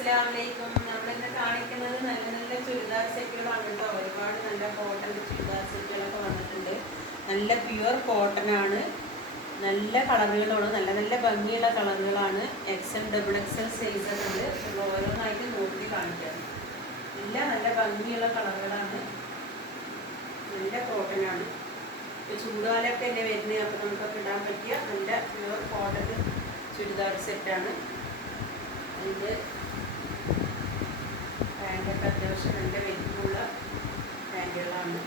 അസ്സലാമലൈക്കും. നമ്മളിന്ന് കാണിക്കുന്നത് നല്ല നല്ല ചുരിദാർ സെറ്റുകളാണ് കേട്ടോ. ഒരുപാട് നല്ല കോട്ടൺ ചുരിദാർ സെറ്റുകളൊക്കെ വന്നിട്ടുണ്ട്. നല്ല പ്യുവർ കോട്ടൺ ആണ്. നല്ല കളറുകളാണ്, നല്ല നല്ല ഭംഗിയുള്ള കളറുകളാണ്. എക്സൽ ഡബിൾ എക്സൽ സൈസ് ഉണ്ട്. ഓരോന്നായിട്ട് നോക്കി കാണിക്കാം. എല്ലാം നല്ല ഭംഗിയുള്ള കളറുകളാണ്. നല്ല കോട്ടൺ ആണ്. ചൂടുകാലമൊക്കെ അല്ലേ വരുന്നത്, അപ്പോൾ നമുക്കൊക്കെ ഇടാൻ പറ്റിയ നല്ല പ്യുവർ കോട്ടൺ ചുരിദാർ സെറ്റാണ്. ഇത് പാൻറ്റൊക്കെ അത്യാവശ്യം നല്ല വലിപ്പമുള്ള പാൻറ്റുകളാണ്.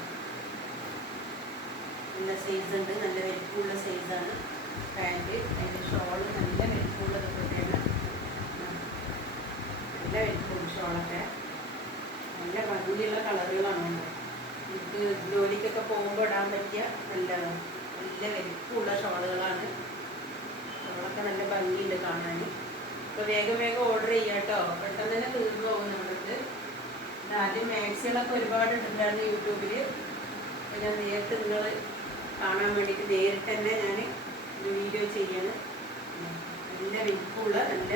നല്ല സൈസ് ഉണ്ട്, നല്ല വലിപ്പമുള്ള സൈസാണ് പാൻറ്റ്. അതിൻ്റെ ഷോള് നല്ല വലിപ്പമുള്ളത് കൂടെയാണ്. നല്ല വലിപ്പമുള്ള ഷോളൊക്കെ നല്ല ഭംഗിയുള്ള കളറുകളാണ്. നമുക്ക് ജോലിക്കൊക്കെ പോകുമ്പോൾ ഇടാൻ പറ്റിയ നല്ല നല്ല വലിപ്പമുള്ള ഷോളുകളാണ്. ഷോളൊക്കെ നല്ല ഭംഗിയുണ്ട് കാണാൻ. അപ്പോൾ വേഗം വേഗം ഓർഡർ ചെയ്യാം കേട്ടോ. പെട്ടെന്ന് തന്നെ തീർന്നു പോകും നമ്മൾക്ക്. ആദ്യം മാക്സികളൊക്കെ ഒരുപാട് ഇട്ടിട്ടുണ്ടായിരുന്നു യൂട്യൂബിൽ. ഞാൻ നേരിട്ട് നിങ്ങൾ കാണാൻ വേണ്ടിയിട്ട് നേരിട്ട് തന്നെ ഞാൻ ഒരു വീഡിയോ ചെയ്യാണ്. നല്ല വലിപ്പമുള്ള നല്ല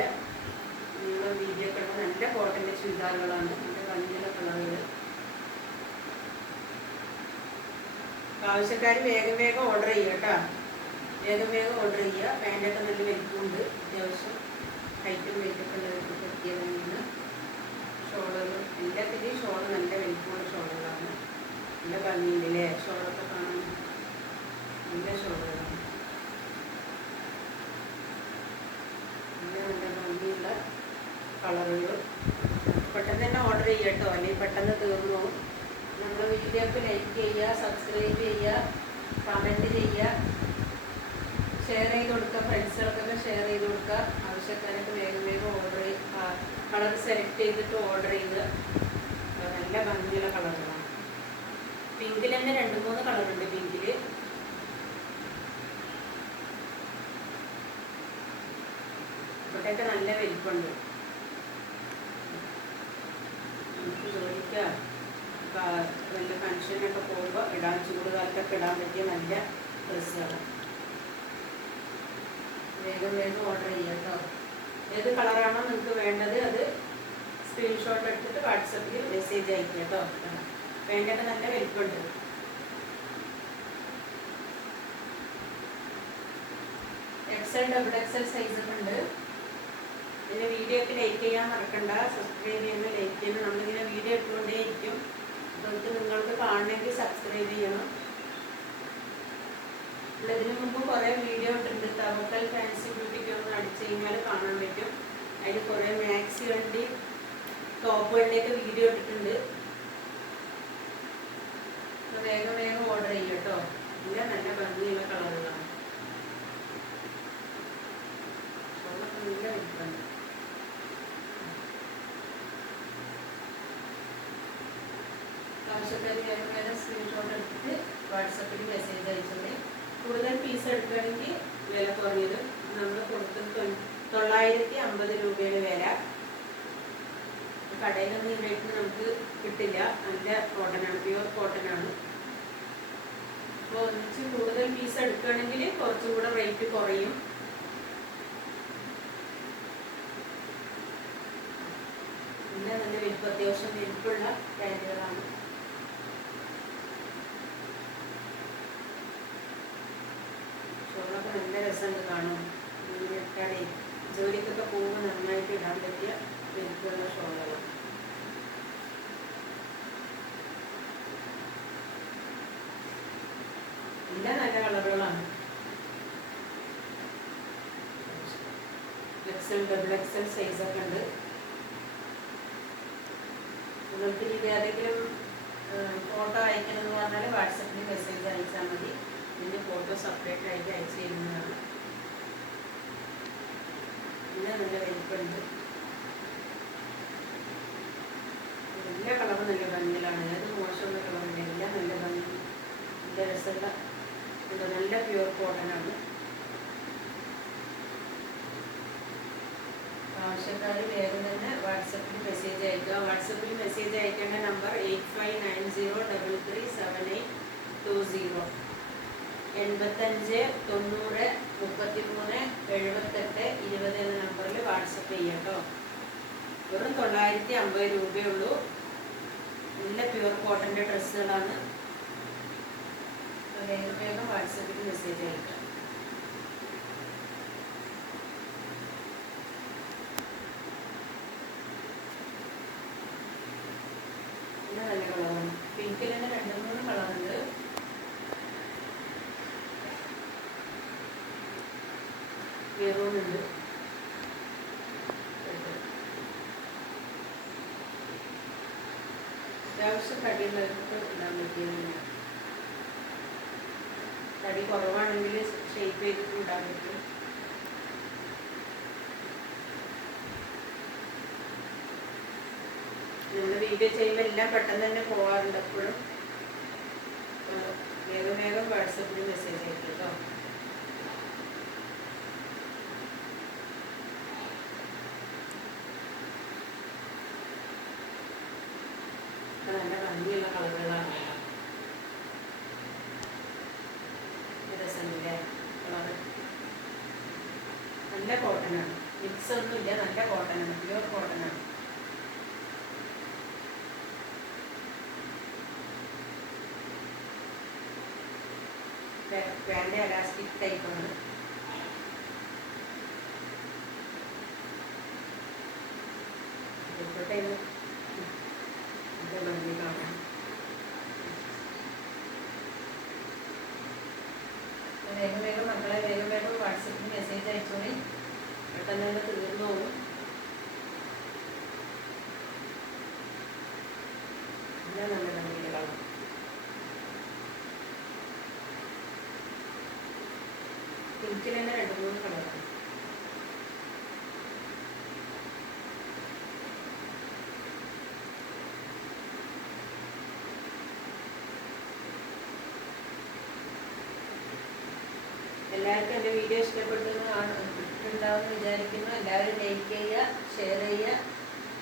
വീഡിയോ ഒക്കെ ഉള്ള നല്ല കോട്ടൻ്റെ ചുരിദാറുകളാണ്. നല്ല ഭംഗിയുള്ള കളറുകൾ. ആവശ്യക്കാർ വേഗം വേഗം ഓർഡർ ചെയ്യുക കേട്ടോ. വേഗം വേഗം ഓർഡർ ചെയ്യുക. പാൻറ്റൊക്കെ നല്ല വലിപ്പമുണ്ട്, അത്യാവശ്യം ഹൈറ്റും വെയിറ്റൊക്കെ ഉള്ളവർക്ക് പറ്റിയതാണ്. ഷോളുകൾ എല്ലാത്തിൻ്റെയും ഷോൾ നല്ല വലിപ്പമുള്ള ഷോളുകളാണ്. നല്ല ഭംഗിയുണ്ട് അല്ലേ? ഷോളൊക്കെ കാണാൻ നല്ല ഷോളുകളാണ്. നല്ല നല്ല ഭംഗിയുള്ള കളറുകൾ. പെട്ടെന്ന് തന്നെ ഓർഡർ ചെയ്യുക കേട്ടോ, അല്ലെങ്കിൽ പെട്ടെന്ന് തീർന്നു പോകും. നമ്മുടെ വീഡിയോക്ക് ലൈക്ക് ചെയ്യുക, സബ്സ്ക്രൈബ് ചെയ്യുക, കമൻറ്റ് ചെയ്യുക, ഷെയർ ചെയ്ത് കൊടുക്കുക. ഫ്രണ്ട്സുകൾക്കൊക്കെ ഷെയർ ചെയ്ത് കൊടുക്കുക. ആവശ്യക്കാരൊക്കെ വേഗം വേഗം ഓർഡർ ചെയ്യുക. കളർ സെലക്ട് ചെയ്തിട്ട് ഓർഡർ ചെയ്യുക. നല്ല ഭംഗിയുള്ള കളറുകളാണ്. പിങ്കിൽ തന്നെ 2-3 കളറുണ്ട്. പിങ്കിൽ ഇവിടെയൊക്കെ നല്ല വലിപ്പമുണ്ട്. നമുക്ക് ജോലിക്കാം നല്ല ഫങ്ഷനൊക്കെ പോകുമ്പോൾ ഇടാൻ, ചൂട് കാലത്തൊക്കെ ഇടാൻ പറ്റിയ നല്ല ഡ്രസ്സുകളാണ്. വേഗം വേഗം ഓർഡർ ചെയ്യാം കേട്ടോ. ഏത് കളറാണോ നിങ്ങൾക്ക് വേണ്ടത് അത് സ്ക്രീൻഷോട്ട് എടുത്തിട്ട് വാട്സപ്പിൽ മെസ്സേജ് അയക്കുക കേട്ടോ. വേണ്ടത് നല്ല വലിപ്പമുണ്ട്. എക്സൽ ഡബിൾ എക്സൽ സൈസൊക്കെ ഉണ്ട്. ഇതിൻ്റെ വീഡിയോക്ക് ലൈക്ക് ചെയ്യാൻ മറക്കണ്ട. സബ്സ്ക്രൈബ് ചെയ്യുന്ന ലൈക്ക് ചെയ്യണം. നമ്മളിങ്ങനെ വീഡിയോ ഇട്ടുകൊണ്ടേ ഇരിക്കും. അപ്പോൾ നിങ്ങൾക്ക് കാണണമെങ്കിൽ സബ്സ്ക്രൈബ് ചെയ്യണം. ഇതിനു മുമ്പ് കുറേ വീഡിയോ ഇട്ടിട്ടുണ്ട്. തവക്കൽ ഫാൻസി ബ്യൂട്ടിക്ക് ഒന്ന് അടിച്ചു കഴിഞ്ഞാൽ കാണാൻ പറ്റും. അതിൽ കുറേ മാക്സികളുടെ ടോപ്പുകളുടെയൊക്കെ വീഡിയോ ഇട്ടിട്ടുണ്ട്. അപ്പോൾ വേഗം വേഗം ഓർഡർ ചെയ്യും കേട്ടോ. എല്ലാം നല്ല ഭംഗിയുള്ള കളറുകളാണ്. നല്ല വലിപ്പമുണ്ട്. ആവശ്യക്കാർ വേഗം വേഗം സ്ക്രീൻഷോട്ട് എടുത്തിട്ട് വാട്സപ്പിൽ മെസ്സേജ് അയച്ചത്. കൂടുതൽ പീസ് എടുക്കുകയാണെങ്കിൽ വില കുറഞ്ഞത് നമ്മൾ കൊടുത്തത് 950 രൂപയുടെ വില. കടയിലൊന്നും ഈ റേറ്റിന് നമുക്ക് കിട്ടില്ല. നല്ല കോട്ടനാണ്, പ്യുവർ കോട്ടനാണ്. അപ്പോൾ ഒന്നിച്ച് കൂടുതൽ പീസ് എടുക്കുകയാണെങ്കിൽ കുറച്ചും കൂടെ റേറ്റ് കുറയും. പിന്നെ നല്ല വലിപ്പം, അത്യാവശ്യം വലിപ്പമുള്ള പാൻറ്റുകളാണ്. ഷോളൊക്കെ നല്ല രസമുണ്ട് കാണും. ഇട്ടാലേ ജോലിക്കൊക്കെ പോകുമ്പോൾ നന്നായിട്ട് ഇടാൻ പറ്റിയ വലിപ്പമുള്ള ഷോളുകളാണ്. എല്ലാം നല്ല കളറുകളാണ്. എക്സൽ ഡബിൾ എക്സൽ സൈസൊക്കെ ഉണ്ട്. നിങ്ങൾക്ക് ഇത് ഏതെങ്കിലും ഫോട്ടോ അയക്കണമെന്ന് പറഞ്ഞാൽ വാട്സപ്പിൽ മെസ്സേജ് അയച്ചാൽ മതി. ഇതിൻ്റെ ഫോട്ടോ സെപ്പറേറ്റ് ആയിട്ട് അയച്ചു തരുന്നതാണ്. പിന്നെ നല്ല വലിപ്പമുണ്ട്. എല്ലാ കളറും നല്ല ഭംഗിയിലാണ്. ഏത് മോശമുള്ള കളറില്ല, എല്ലാം നല്ല ഭംഗി, നല്ല രസമുള്ള നല്ല പ്യുവർ കോട്ടനാണ്. ആവശ്യക്കാർ വേഗം തന്നെ വാട്സപ്പിൽ മെസ്സേജ് അയക്കുക. വാട്സപ്പിൽ മെസ്സേജ് അയക്കേണ്ട നമ്പർ 8590337820 85 90 33 78 20 എന്ന നമ്പറിൽ വാട്സപ്പ് ചെയ്യാം കേട്ടോ. വെറും 950 രൂപയുള്ളൂ. നല്ല പ്യുവർ കോട്ടൻ്റെ ഡ്രസ്സുകളാണ്. വേഗം വേഗം വാട്സപ്പിൽ മെസ്സേജ് അയക്കാം. നല്ല കളറാണ്. പിങ്കിൽ തന്നെ 2-3 കളറുണ്ട്. മെറൂൺ ഉണ്ട്. അത്യാവശ്യം തടിയുള്ളവർക്ക് ഇടാൻ പറ്റിയതാണ്. തടി കുറവാണെങ്കിൽ ഷേപ്പ് ചെയ്തിട്ട് ഇടാൻ പറ്റും. നമ്മൾ വീഡിയോ ചെയ്യുമ്പോൾ എല്ലാം പെട്ടെന്ന് തന്നെ പോകാറുണ്ട്. എപ്പോഴും വേഗം വേഗം വാട്സപ്പിൽ മെസ്സേജ് അയക്കും കേട്ടോ. നല്ല ഭംഗിയുള്ള കളറുകളാണ്. രസമില്ലേ കളറ്? നല്ല കോട്ടനാണ്. മിക്സ് ഒന്നുമില്ല. നല്ല കോട്ടനാണ്. പ്യുവർ കോട്ടനാണ്. പാൻ്റെ എലാസ്റ്റിക് ടൈപ്പാണ്. ഭംഗി കാണാം. വേഗം വേഗം മക്കളെ വേഗം വേഗം വാട്സപ്പിൽ മെസ്സേജ് അയച്ചോളി. പെട്ടെന്ന് തന്നെ തീർന്നു പോകും. എല്ലാം നല്ല ഭംഗിയിൽ കാണാം. പിങ്കിൽ തന്നെ 2-3 കളറാണ്. എല്ലാവർക്കും എൻ്റെ വീഡിയോ ഇഷ്ടപ്പെട്ടുണ്ടാവുമെന്ന് വിചാരിക്കുന്നു. എല്ലാവരും ലൈക്ക് ചെയ്യുക, ഷെയർ ചെയ്യുക.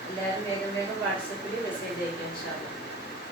എല്ലാവരും വേഗം വേഗം വാട്സപ്പിൽ മെസ്സേജ് അയക്കാം. ഇൻഷാ അല്ലാഹ്.